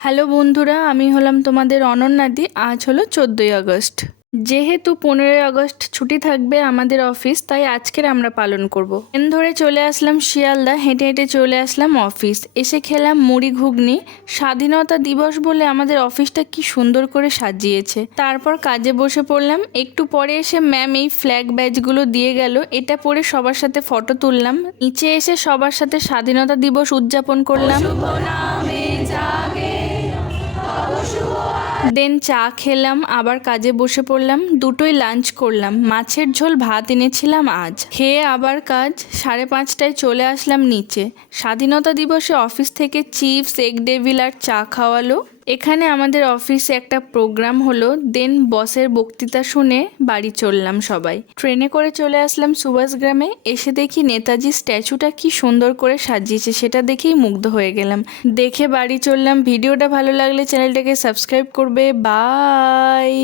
Hello বন্ধুরা, আমি হলাম তোমাদের অনন্যাদি। আজ হলো 14ই আগস্ট। যেহেতু 15ই আগস্ট ছুটি থাকবে আমাদের অফিস, তাই আজকের আমরা পালন করব। ট্রেন ধরে চলে আসলাম শিয়ালদা, হেঁটে হেঁটে চলে আসলাম অফিস। এসে খেলাম মুড়ি ঘুগনি। স্বাধীনতা দিবস বলে আমাদের অফিসটা কি সুন্দর করে সাজিয়েছে। তারপর কাজে বসে পড়লাম। একটু পরে এসে ম্যাম এই ফ্ল্যাগ ব্যাজগুলো দিয়ে গেল, এটা পরে সবার সাথে ফটো তুললাম। নিচে এসে সবার সাথে স্বাধীনতা দিবস উদযাপন করলাম। দেন চা খেলাম, আবার কাজে বসে পড়লাম। দুটোই লাঞ্চ করলাম। মাছের ঝোল ভাত এনেছিলাম আজ। খেয়ে আবার কাজ। 5:30টায় চলে আসলাম নিচে। স্বাধীনতা দিবসে অফিস থেকে চিপস, এগ ডেভিল আর চা খাওয়ালো। এখানে আমাদের অফিসে একটা প্রোগ্রাম হলো। দেন বসের বক্তৃতা শুনে বাড়ি চললাম সবাই। ট্রেনে করে চলে আসলাম সুভাষগ্রামে। এসে দেখি নেতাজি স্ট্যাচুটা কি সুন্দর করে সাজিয়েছে, সেটা দেখেই মুগ্ধ হয়ে গেলাম। দেখে বাড়ি চললাম। ভিডিওটা ভালো লাগলে চ্যানেলটাকে সাবস্ক্রাইব করবে। বাই।